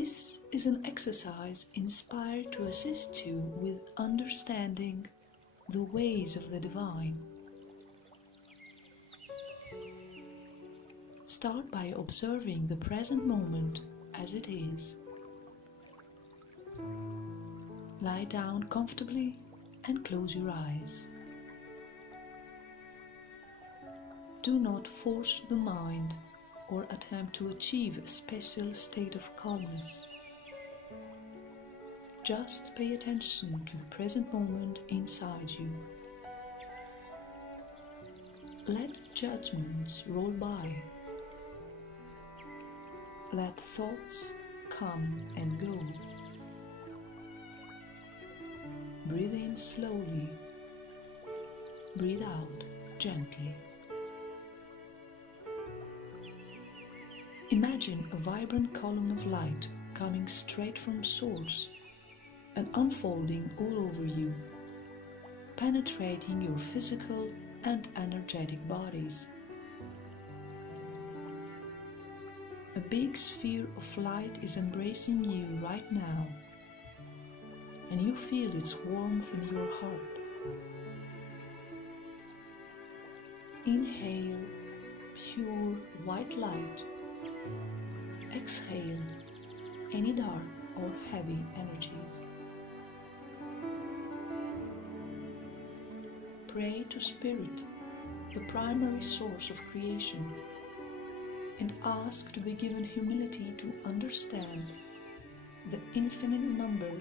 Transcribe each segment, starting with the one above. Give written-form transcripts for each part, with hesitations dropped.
This is an exercise inspired to assist you with understanding the ways of the divine. Start by observing the present moment as it is. Lie down comfortably and close your eyes. Do not force the mind or attempt to achieve a special state of calmness. Just pay attention to the present moment inside you. Let judgments roll by. Let thoughts come and go. Breathe in slowly. Breathe out gently. Imagine a vibrant column of light coming straight from source and unfolding all over you, penetrating your physical and energetic bodies. A big sphere of light is embracing you right now, and you feel its warmth in your heart. Inhale pure white light. Exhale any dark or heavy energies. Pray to Spirit, the primary source of creation, and ask to be given humility to understand the infinite number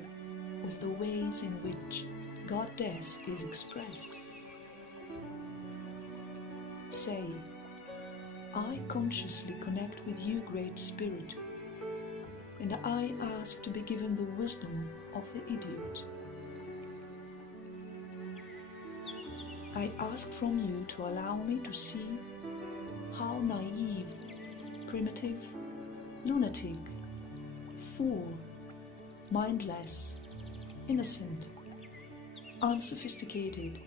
of the ways in which Goddess is expressed. Say, I consciously connect with you, Great Spirit, and I ask to be given the wisdom of the idiot. I ask from you to allow me to see how naive, primitive, lunatic, fool, mindless, innocent, unsophisticated,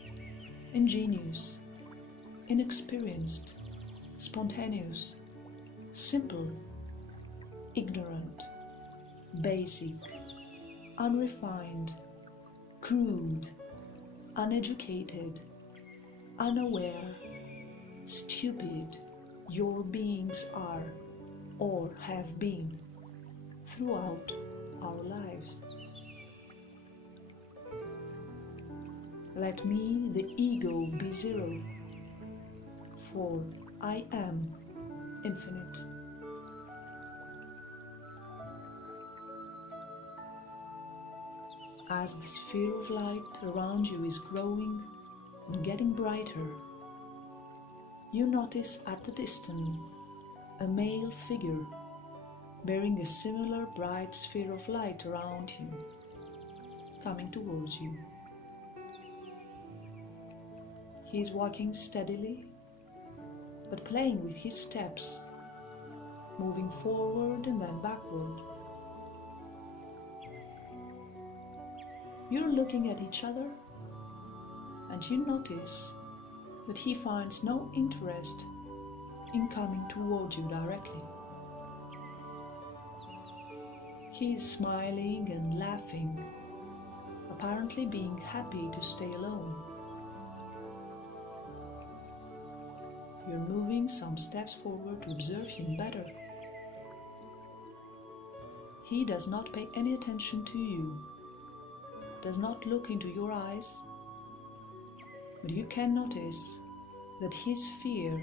ingenious, inexperienced, spontaneous, simple, ignorant, basic, unrefined, crude, uneducated, unaware, stupid your beings are or have been throughout our lives. Let me, the ego, be zero, for I am infinite. As the sphere of light around you is growing and getting brighter, you notice at the distance a male figure bearing a similar bright sphere of light around him, coming towards you. He is walking steadily, but playing with his steps, moving forward and then backward. You're looking at each other, and you notice that he finds no interest in coming towards you directly. He is smiling and laughing, apparently being happy to stay alone. You're moving some steps forward to observe him better. He does not pay any attention to you, does not look into your eyes, but you can notice that his sphere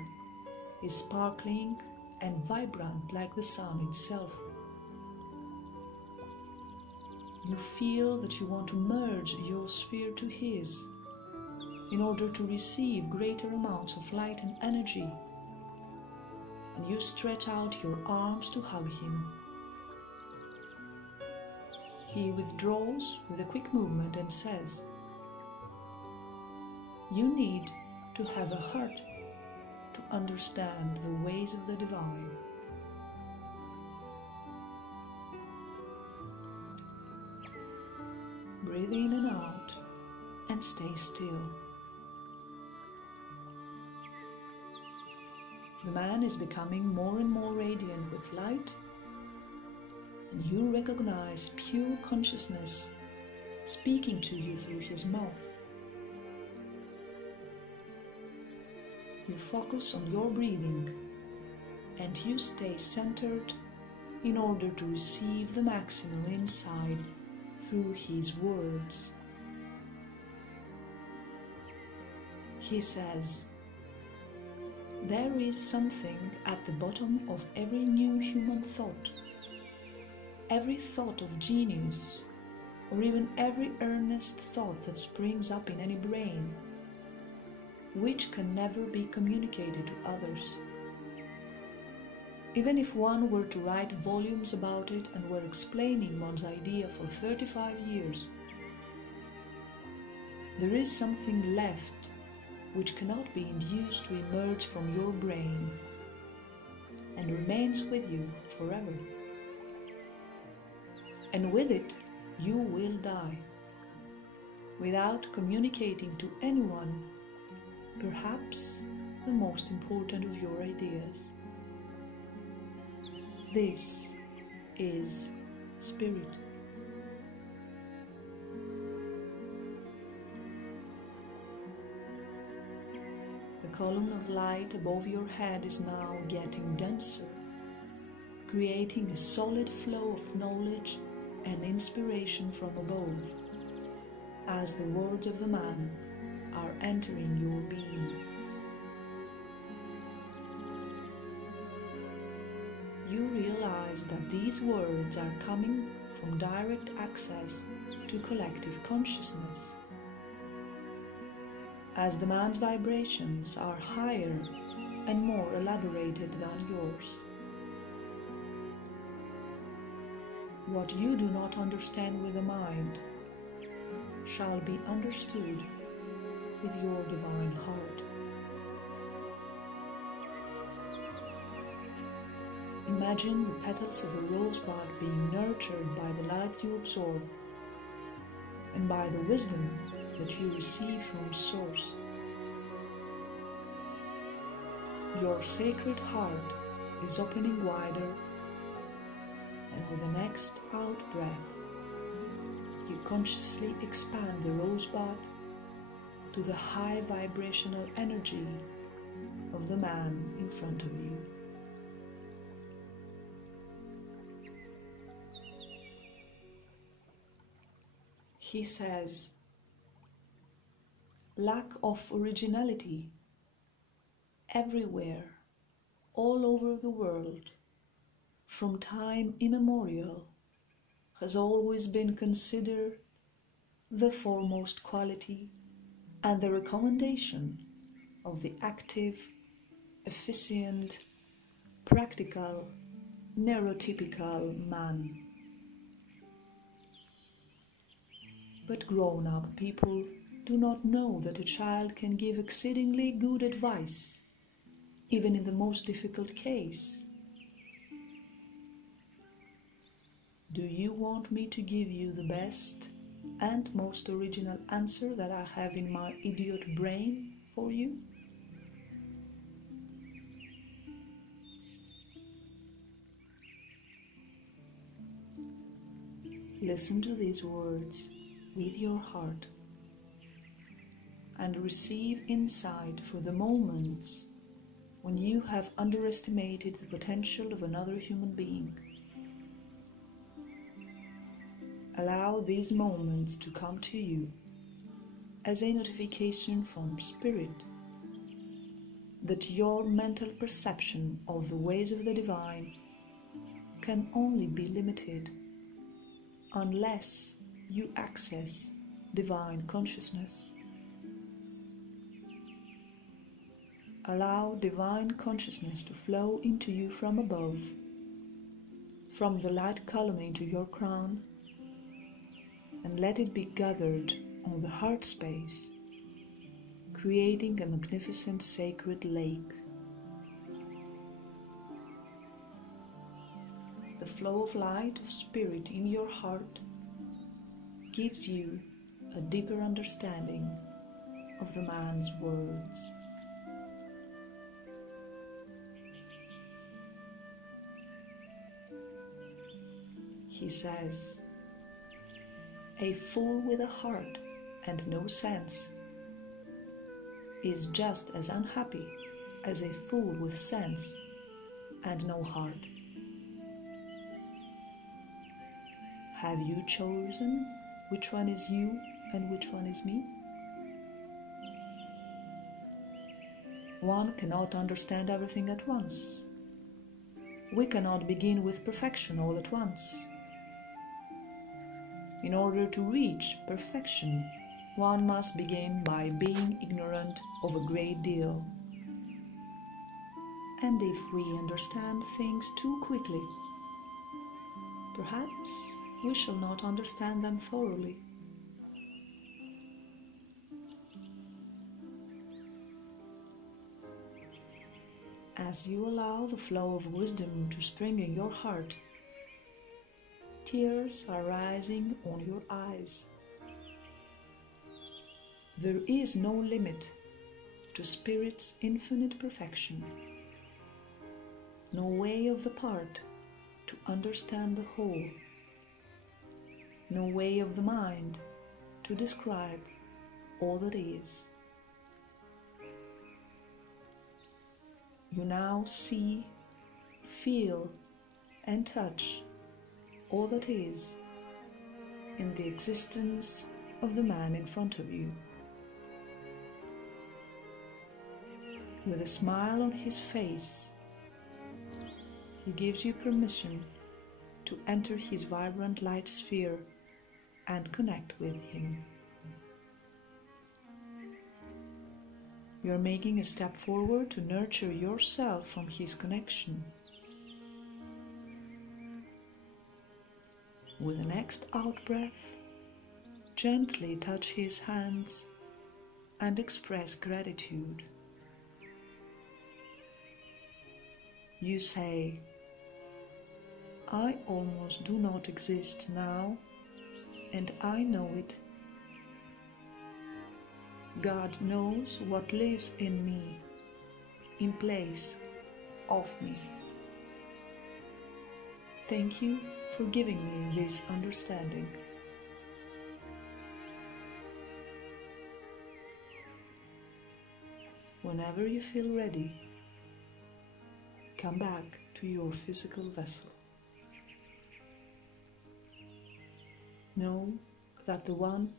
is sparkling and vibrant like the sun itself. You feel that you want to merge your sphere to his in order to receive greater amounts of light and energy, and you stretch out your arms to hug him. He withdraws with a quick movement and says, "You need to have a heart to understand the ways of the divine." Breathe in and out and stay still. The man is becoming more and more radiant with light, and you recognize pure consciousness speaking to you through his mouth. You focus on your breathing and you stay centered in order to receive the maximum insight through his words. He says, "There is something at the bottom of every new human thought, every thought of genius, or even every earnest thought that springs up in any brain, which can never be communicated to others. Even if one were to write volumes about it and were explaining one's idea for 35 years, there is something left which cannot be induced to emerge from your brain and remains with you forever. And with it, you will die, without communicating to anyone, perhaps the most important of your ideas. This is spirit." The column of light above your head is now getting denser, creating a solid flow of knowledge and inspiration from above, as the words of the man are entering your being. You realize that these words are coming from direct access to collective consciousness, as the man's vibrations are higher and more elaborated than yours. What you do not understand with the mind shall be understood with your divine heart. Imagine the petals of a rosebud being nurtured by the light you absorb and by the wisdom that you receive from Source. Your sacred heart is opening wider, and with the next out-breath, you consciously expand the rosebud to the high vibrational energy of the man in front of you. He says, "Lack of originality everywhere, all over the world, from time immemorial, has always been considered the foremost quality and the recommendation of the active, efficient, practical, neurotypical man. But grown-up people do not know that a child can give exceedingly good advice, even in the most difficult case. Do you want me to give you the best and most original answer that I have in my idiot brain for you?" Listen to these words with your heart and receive insight for the moments when you have underestimated the potential of another human being. Allow these moments to come to you as a notification from Spirit that your mental perception of the ways of the divine can only be limited unless you access divine consciousness. Allow divine consciousness to flow into you from above, from the light column into your crown, and let it be gathered on the heart space, creating a magnificent sacred lake. The flow of light of spirit in your heart gives you a deeper understanding of the man's words. he says, "A fool with a heart and no sense is just as unhappy as a fool with sense and no heart." Have you chosen which one is you and which one is me? One cannot understand everything at once. We cannot begin with perfection all at once. In order to reach perfection, one must begin by being ignorant of a great deal. And if we understand things too quickly, perhaps we shall not understand them thoroughly. As you allow the flow of wisdom to spring in your heart, tears are rising on your eyes. There is no limit to Spirit's infinite perfection, no way of the part to understand the whole, no way of the mind to describe all that is. You now see, feel, and touch all that is in the existence of the man in front of you. With a smile on his face, he gives you permission to enter his vibrant light sphere and connect with him. You're making a step forward to nurture yourself from his connection. With the next out-breath, gently touch his hands and express gratitude. You say, "I almost do not exist now, and I know it. God knows what lives in me, in place of me. Thank you for giving me this understanding." Whenever you feel ready, come back to your physical vessel. Know that the One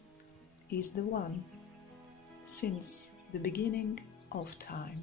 is the One since the beginning of time.